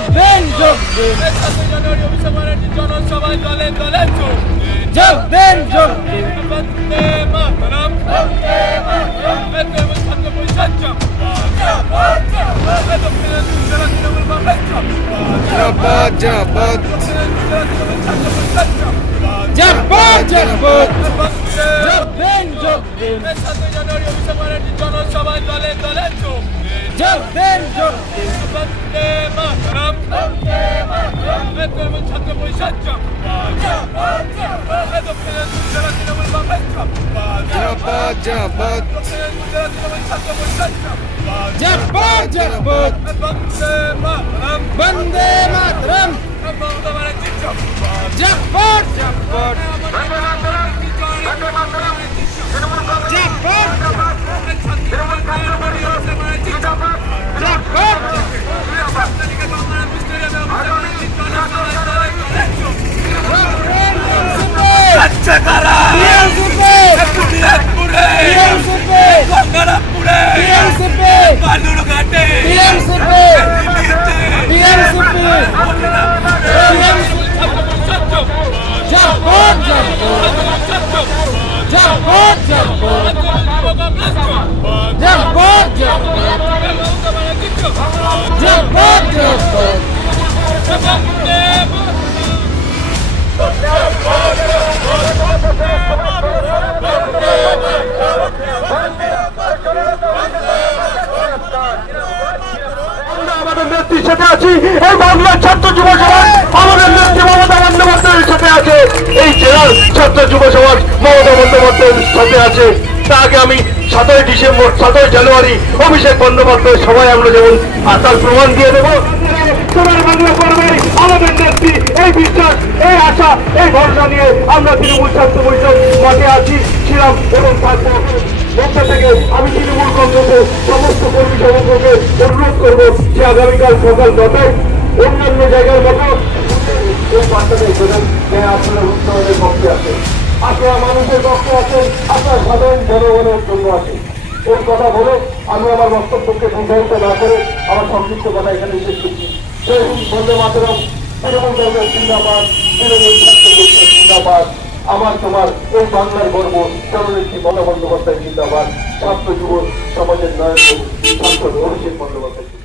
যোগ দিন যোগ দিন জানুয়ারি অভিষেক ব্যানার্জির জনসভায় দলে দলে যোগ দিন যোগ দিন বন্দে মাতরম ছাত্র পরিষদ জিন্দাবাদ জিন্দাবাদ জিন্দাবাদ জিন্দাবাদ যোগ দিন যোগ দিন 7 জানুয়ারি অভিষেক ব্যানার্জির জনসভায় দলে দলে যোগ দিন যোগ দিন বন্দে মাতরম ছাত্র পরিষদ জিন্দাবাদ জিন্দাবাদ জিন্দাবাদ জিন্দাবাদ বন্দে মাতরম জিন্দাবাদ জিন্দাবাদ আমাদের নেত্রীর সাথে আছি এই বাংলার ছাত্র যুব সমাজ আমাদের নেত্রী মমতা বন্দ্যোপাধ্যায়ের সাথে আছে এই জেলার ছাত্র যুব সমাজ মমতা বন্দ্যোপাধ্যায়ের সাথে আছে তাকে আমি 7ই ডিসেম্বর 7ই জানুয়ারি অভিষেক বন্দ্যোপাধ্যায়ের সবাই আমরা যেমন আসার প্রমাণ দিয়ে দেবো সোনার বাংলা করবে আমাদের নেত্রী এই বিশ্বাস এই আশা এই ভরসা নিয়ে আমরা তৃণমূল ছাত্র পরিষদ মাঠে আছি ছিলাম এবং থাকবো পক্ষ থেকে আমি তৃণমূল কংগ্রেসের সমস্ত কর্মী সমগ্রকে অনুরোধ করবো যে আগামীকাল সকাল 9টায় অন্যান্য জায়গার মতো এই বার্তাটাই দেবেন যে আপনারা উৎসবের পক্ষে আছেন আপনারা মানুষের পক্ষে আছেন আপনারা সাধারণ জনগণের জন্য আছেন এই কথা বলে আমি আমার বক্তব্যকে সংজ্ঞায়িত না করে আমার সংক্ষিপ্ত কথা এখানে শেষ করছি সেই বন্দে মাতরম তৃণমূল কংগ্রেস জিন্দাবাদ তৃণমূল ছাত্র পরিষদ জিন্দাবাদ আমার তোমার এই বাংলার গর্ব জননেত্রী মমতা বন্দ্যোপাধ্যায় জিন্দাবাদ ছাত্র যুব সমাজের নয়ন ছাত্র অভিষেক বন্দ্যোপাধ্যায়।